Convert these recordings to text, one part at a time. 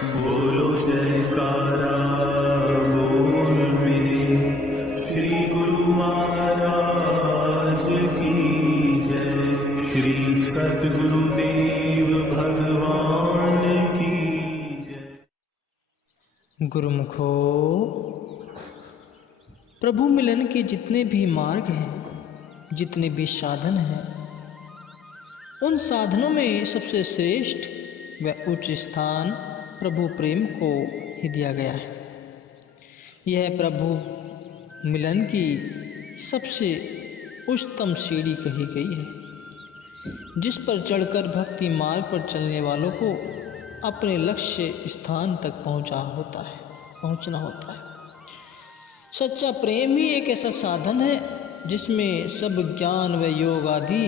बोलो जयकारा बोल मेरे श्री गुरु महाराज की जय। श्री सद्गुरुदेव भगवान की जय। गुरुमुखो, प्रभु मिलन के जितने भी मार्ग हैं, जितने भी साधन हैं, उन साधनों में सबसे श्रेष्ठ व उच्च स्थान प्रभु प्रेम को ही दिया गया है। यह प्रभु मिलन की सबसे उच्चतम सीढ़ी कही गई है, जिस पर चढ़कर भक्ति मार्ग पर चलने वालों को अपने लक्ष्य स्थान तक पहुंचना होता है। सच्चा प्रेम ही एक ऐसा साधन है जिसमें सब ज्ञान व योग आदि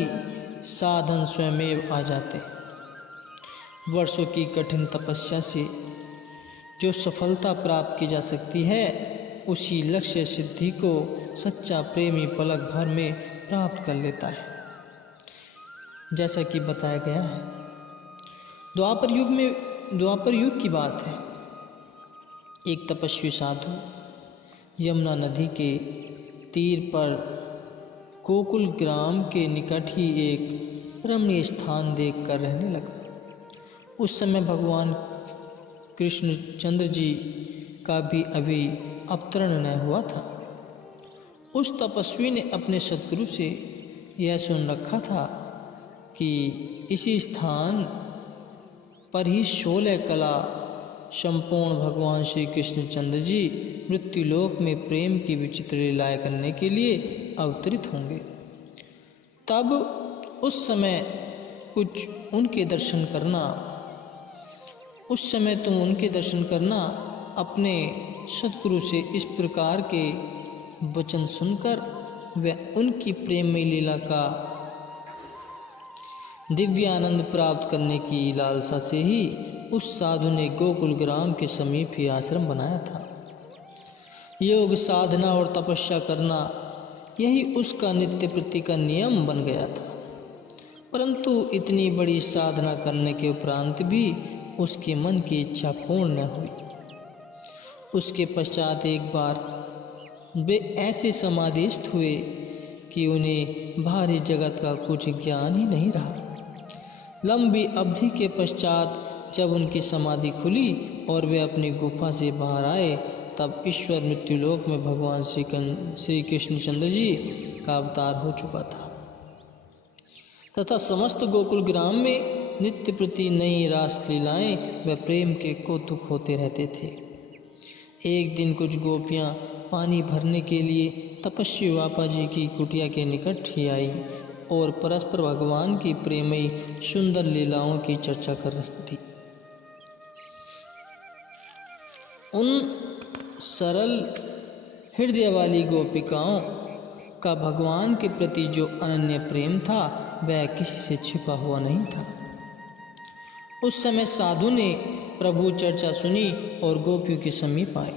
साधन स्वयमेव आ जाते हैं। वर्षों की कठिन तपस्या से जो सफलता प्राप्त की जा सकती है, उसी लक्ष्य सिद्धि को सच्चा प्रेमी पलक भर में प्राप्त कर लेता है। जैसा कि बताया गया है, द्वापर युग की बात है। एक तपस्वी साधु यमुना नदी के तीर पर गोकुल ग्राम के निकट ही एक रमणीय स्थान देखकर रहने लगा। उस समय भगवान कृष्णचंद्र जी का भी अभी अवतरण न हुआ था। उस तपस्वी ने अपने सद्गुरु से यह सुन रखा था कि इसी स्थान पर ही 16 कला संपूर्ण भगवान श्री कृष्णचंद्र जी मृत्युलोक में प्रेम की विचित्र लीलाएं करने के लिए अवतरित होंगे। तब उस समय तुम उनके दर्शन करना, अपने सद्गुरु से इस प्रकार के वचन सुनकर व उनकी प्रेममयी लीला का दिव्य आनंद प्राप्त करने की लालसा से ही उस साधु ने गोकुल ग्राम के समीप ही आश्रम बनाया था। योग साधना और तपस्या करना, यही उसका नित्य प्रति का नियम बन गया था। परंतु इतनी बड़ी साधना करने के उपरांत भी उसके मन की इच्छा पूर्ण न हुई। उसके पश्चात एक बार वे ऐसे समाधिस्थ हुए कि उन्हें बाहरी जगत का कुछ ज्ञान ही नहीं रहा। लंबी अवधि के पश्चात जब उनकी समाधि खुली और वे अपनी गुफा से बाहर आए, तब ईश्वर मृत्युलोक में भगवान श्री कृष्णचंद्र जी का अवतार हो चुका था तथा समस्त गोकुल ग्राम में नित्य प्रति नई रास लीलाएं व प्रेम के कौतुक होते रहते थे। एक दिन कुछ गोपियां पानी भरने के लिए तपस्वी बाबा जी की कुटिया के निकट ही आई और परस्पर भगवान की प्रेमयी सुंदर लीलाओं की चर्चा कर रही थी। उन सरल हृदय वाली गोपिकाओं का भगवान के प्रति जो अनन्य प्रेम था, वह किसी से छिपा हुआ नहीं था। उस समय साधु ने प्रभु चर्चा सुनी और गोपियों के समीप आए।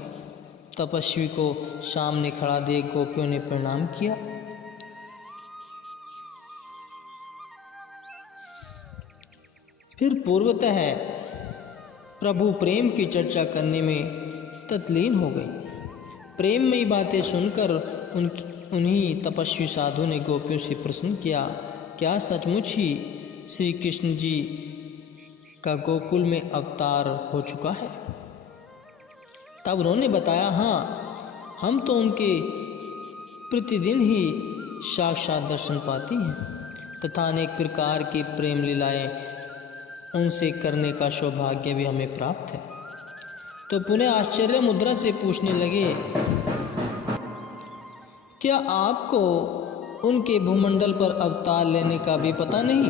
तपस्वी को सामने खड़ा देख गोपियों ने प्रणाम किया। फिर पूर्वतः प्रभु प्रेम की चर्चा करने में तल्लीन हो गई। प्रेममयी बातें सुनकर उन्हीं तपस्वी साधु ने गोपियों से प्रश्न किया, क्या सचमुच ही श्री कृष्ण जी का गोकुल में अवतार हो चुका है? तब उन्होंने बताया, हाँ, हम तो उनके प्रतिदिन ही साक्षात दर्शन पाती हैं तथा अनेक प्रकार की प्रेम लीलाएं उनसे करने का सौभाग्य भी हमें प्राप्त है। तो पुनः आश्चर्य मुद्रा से पूछने लगे, क्या आपको उनके भूमंडल पर अवतार लेने का भी पता नहीं?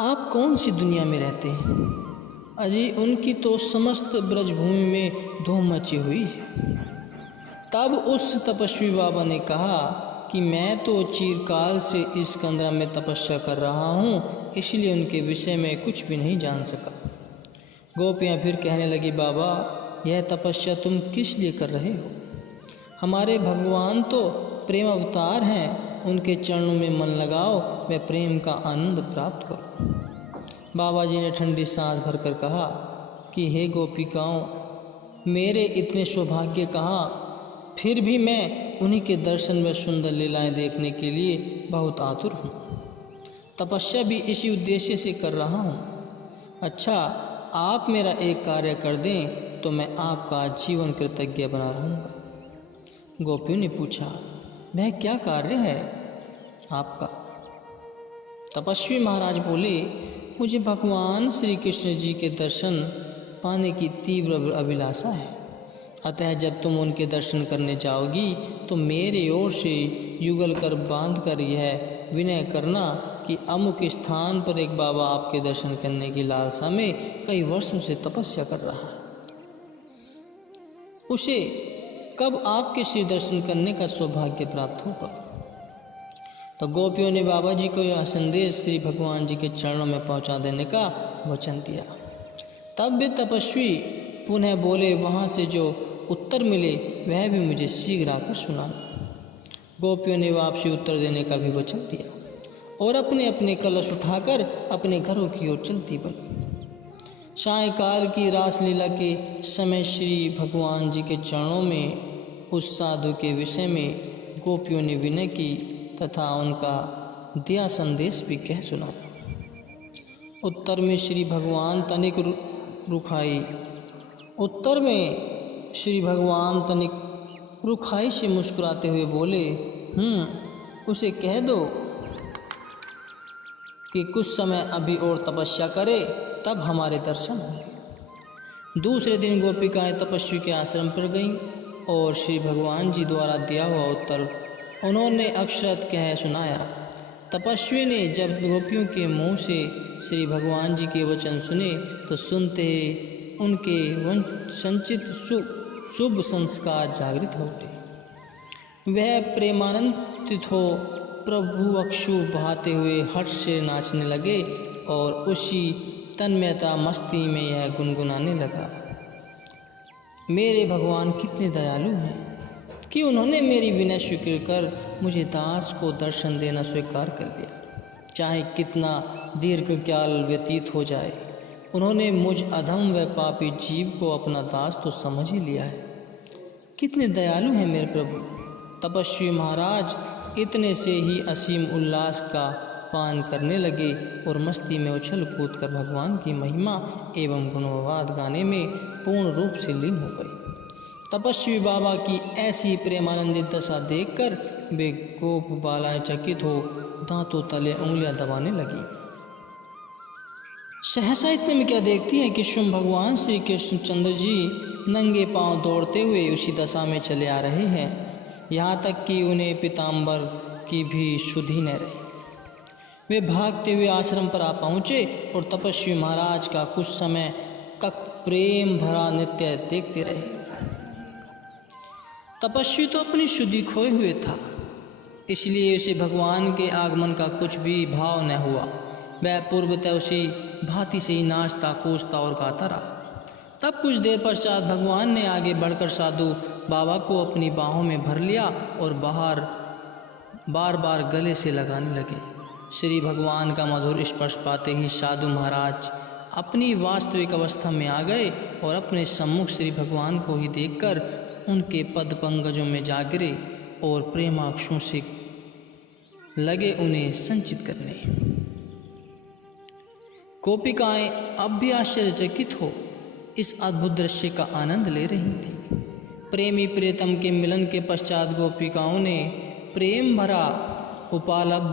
आप कौन सी दुनिया में रहते हैं? अजी, उनकी तो समस्त ब्रजभूमि में धूम मची हुई है। तब उस तपस्वी बाबा ने कहा कि मैं तो चिरकाल से इस कंदरा में तपस्या कर रहा हूँ, इसलिए उनके विषय में कुछ भी नहीं जान सका। गोपियाँ फिर कहने लगी, बाबा, यह तपस्या तुम किस लिए कर रहे हो? हमारे भगवान तो प्रेम अवतार हैं, उनके चरणों में मन लगाओ, व प्रेम का आनंद प्राप्त करो। बाबा जी ने ठंडी सांस भरकर कहा, कि हे गोपिकाओं, मेरे इतने सौभाग्य कहाँ, फिर भी मैं उन्हीं के दर्शन व सुंदर लीलाएं देखने के लिए बहुत आतुर हूँ। तपस्या भी इसी उद्देश्य से कर रहा हूँ। अच्छा, आप मेरा एक कार्य कर दें तो मैं आपका जीवन कृतज्ञ बना रहूँगा। गोपियों ने पूछा, वह क्या कार्य है आपका? तपस्वी महाराज बोले, मुझे भगवान श्री कृष्ण जी के दर्शन पाने की तीव्र अभिलाषा है। अतः जब तुम उनके दर्शन करने जाओगी तो मेरे ओर से युगल कर बांध कर यह विनय करना कि अमुक स्थान पर एक बाबा आपके दर्शन करने की लालसा में कई वर्षों से तपस्या कर रहा है। उसे कब आपके श्री दर्शन करने का सौभाग्य प्राप्त होगा? तो गोपियों ने बाबा जी को यह संदेश श्री भगवान जी के चरणों में पहुंचा देने का वचन दिया। तब भी तपस्वी पुनः बोले, वहाँ से जो उत्तर मिले वह भी मुझे शीघ्र आकर सुनाना। गोपियों ने वापसी उत्तर देने का भी वचन दिया और अपने अपने कलश उठाकर अपने घरों की ओर चलती बनी। सायंकाल की रासलीला के समय श्री भगवान जी के चरणों में उस साधु के विषय में गोपियों ने विनय की तथा उनका दिया संदेश भी कह सुनाया। उत्तर में श्री भगवान तनिक रुखाई से मुस्कुराते हुए बोले, उसे कह दो कि कुछ समय अभी और तपस्या करे, तब हमारे दर्शन होंगे। दूसरे दिन गोपिकाएं तपस्वी के आश्रम पर गईं और श्री भगवान जी द्वारा दिया हुआ उत्तर उन्होंने अक्षरशः कह सुनाया। तपस्वी ने जब गोपियों के मुंह से श्री भगवान जी के वचन सुने तो सुनते ही उनके संचित शुभ संस्कार जागृत हो उठे। वह प्रेमानंदित हो प्रभु अक्षु बहाते हुए हर्ष से नाचने लगे और उसी तन्मयता मस्ती में यह गुनगुनाने लगा, मेरे भगवान कितने दयालु हैं कि उन्होंने मेरी विनय स्वीकार कर मुझे दास को दर्शन देना स्वीकार कर लिया। चाहे कितना दीर्घकाल व्यतीत हो जाए, उन्होंने मुझ अधम व पापी जीव को अपना दास तो समझ ही लिया है। कितने दयालु हैं मेरे प्रभु। तपस्वी महाराज इतने से ही असीम उल्लास का पान करने लगे और मस्ती में उछल कूद कर भगवान की महिमा एवं गुणवाद गाने में पूर्ण रूप से लीन हो गए। तपस्वी बाबा की ऐसी प्रेमानंदित दशा देखकर वे गोप बालाएं चकित हो दांतों तले उंगलियां दबाने लगी। सहसा इतने में क्या देखती हैं कि स्वयं भगवान श्री कृष्णचंद्र जी नंगे पांव दौड़ते हुए उसी दशा में चले आ रहे हैं। यहाँ तक कि उन्हें पीताम्बर की भी सुधि न रही। वे भागते हुए आश्रम पर आ पहुँचे और तपस्वी महाराज का कुछ समय तक प्रेम भरा नृत्य देखते रहे। तपस्वी तो अपनी शुद्धि खोए हुए था, इसलिए उसे भगवान के आगमन का कुछ भी भाव न हुआ। वह पूर्वतः उसी भांति से ही नाचता कूदता और गाता रहा। तब कुछ देर पश्चात भगवान ने आगे बढ़कर साधु बाबा को अपनी बाहों में भर लिया और बार बार गले से लगाने लगे। श्री भगवान का मधुर स्पर्श पाते ही साधु महाराज अपनी वास्तविक अवस्था में आ गए और अपने सम्मुख श्री भगवान को ही देखकर उनके पद पंकजों में जा गिरे और प्रेमाक्षों से लगे उन्हें संचित करने। गोपिकाएं अब भी आश्चर्यचकित हो इस अद्भुत दृश्य का आनंद ले रही थी। प्रेमी प्रियतम के मिलन के पश्चात गोपिकाओं ने प्रेम भरा उपालब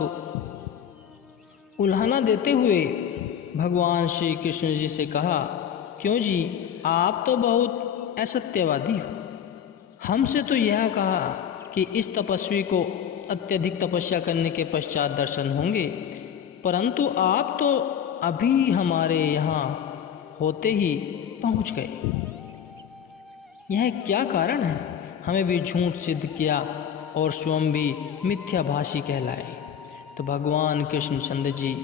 उल्हाना देते हुए भगवान श्री कृष्ण जी से कहा, क्यों जी, आप तो बहुत असत्यवादी हो। हमसे तो यह कहा कि इस तपस्वी को अत्यधिक तपस्या करने के पश्चात दर्शन होंगे, परंतु आप तो अभी हमारे यहाँ होते ही पहुँच गए। यह क्या कारण है? हमें भी झूठ सिद्ध किया और स्वयं भी मिथ्याभाषी कहलाए। तो भगवान कृष्णचंद्र जी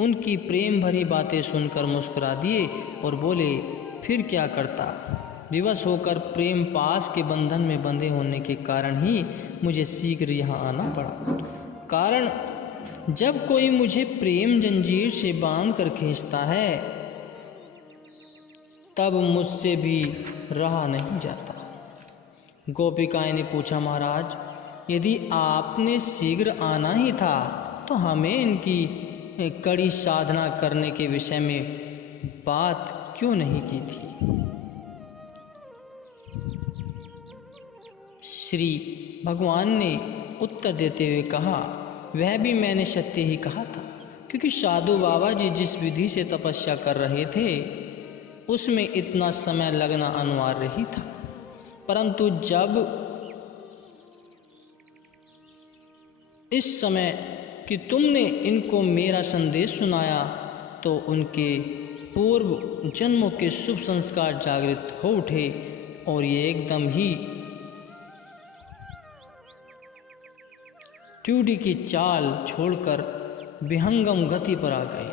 उनकी प्रेम भरी बातें सुनकर मुस्कुरा दिए और बोले, फिर क्या करता। विवश होकर प्रेम पास के बंधन में बंधे होने के कारण ही मुझे शीघ्र यहाँ आना पड़ा। कारण जब कोई मुझे प्रेम जंजीर से बांध कर खींचता है तब मुझसे भी रहा नहीं जाता। गोपिकाएं ने पूछा, महाराज यदि आपने शीघ्र आना ही था तो हमें इनकी कड़ी साधना करने के विषय में बात क्यों नहीं की थी। श्री भगवान ने उत्तर देते हुए कहा, वह भी मैंने सत्य ही कहा था, क्योंकि साधु बाबा जी जिस विधि से तपस्या कर रहे थे उसमें इतना समय लगना अनिवार्य ही था, परंतु जब इस समय कि तुमने इनको मेरा संदेश सुनाया तो उनके पूर्व जन्मों के शुभ संस्कार जागृत हो उठे और ये एकदम ही ट्यूडी की चाल छोड़कर विहंगम गति पर आ गए।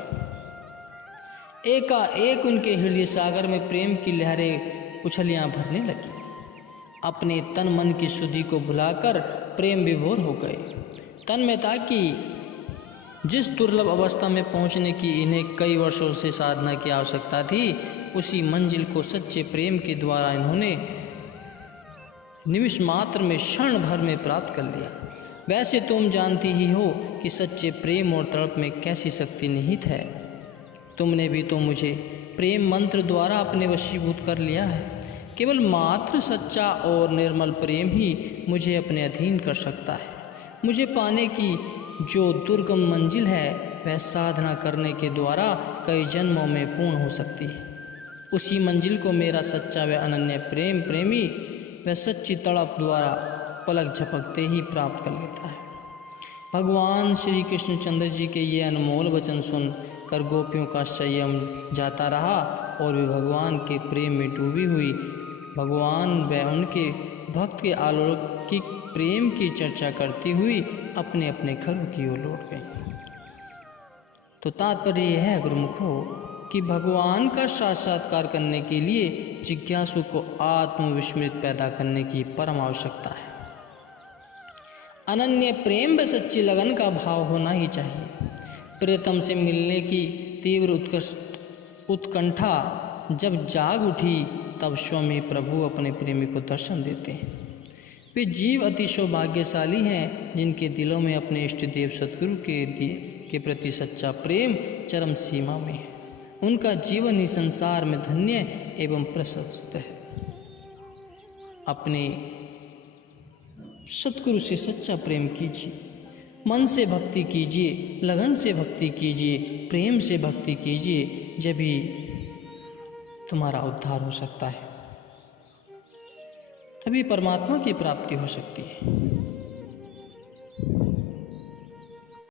एकाएक उनके हृदय सागर में प्रेम की लहरें उछलियां भरने लगी। अपने तन मन की शुद्धि को भुलाकर प्रेम विभोर हो गए। तन्मयता की जिस दुर्लभ अवस्था में पहुंचने की इन्हें कई वर्षों से साधना की आवश्यकता थी, उसी मंजिल को सच्चे प्रेम के द्वारा इन्होंने निमिष मात्र में क्षण भर में प्राप्त कर लिया। वैसे तुम जानती ही हो कि सच्चे प्रेम और तड़प में कैसी शक्ति निहित है। तुमने भी तो मुझे प्रेम मंत्र द्वारा अपने वशीभूत कर लिया है। केवल मात्र सच्चा और निर्मल प्रेम ही मुझे अपने अधीन कर सकता है। मुझे पाने की जो दुर्गम मंजिल है वह साधना करने के द्वारा कई जन्मों में पूर्ण हो सकती है। उसी मंजिल को मेरा सच्चा व अनन्य प्रेमी वह सच्ची तड़प द्वारा पलक झपकते ही प्राप्त कर लेता है। भगवान श्री कृष्णचंद्र जी के ये अनमोल वचन सुन कर गोपियों का संयम जाता रहा और वे भगवान के प्रेम में डूबी हुई भगवान व उनके भक्त के अलौकिक प्रेम की चर्चा करती हुई अपने अपने घरों की ओर लौट गई। तो तात्पर्य यह है गुरुमुखों कि भगवान का साक्षात्कार करने के लिए जिज्ञासु को आत्मविस्मृत पैदा करने की परम आवश्यकता है। अनन्य प्रेम व सच्ची लगन का भाव होना ही चाहिए। प्रियतम से मिलने की तीव्र उत्कंठा जब जाग उठी तब स्वयं प्रभु अपने प्रेमी को दर्शन देते हैं। वे जीव अति सौभाग्यशाली हैं जिनके दिलों में अपने इष्ट देव सद्गुरु के प्रति सच्चा प्रेम चरम सीमा में है। उनका जीवन ही संसार में धन्य एवं प्रशस्त है। अपने सद्गुरु से सच्चा प्रेम कीजिए, मन से भक्ति कीजिए, लगन से भक्ति कीजिए, प्रेम से भक्ति कीजिए, जब भी तुम्हारा उद्धार हो सकता है, तभी परमात्मा की प्राप्ति हो सकती है।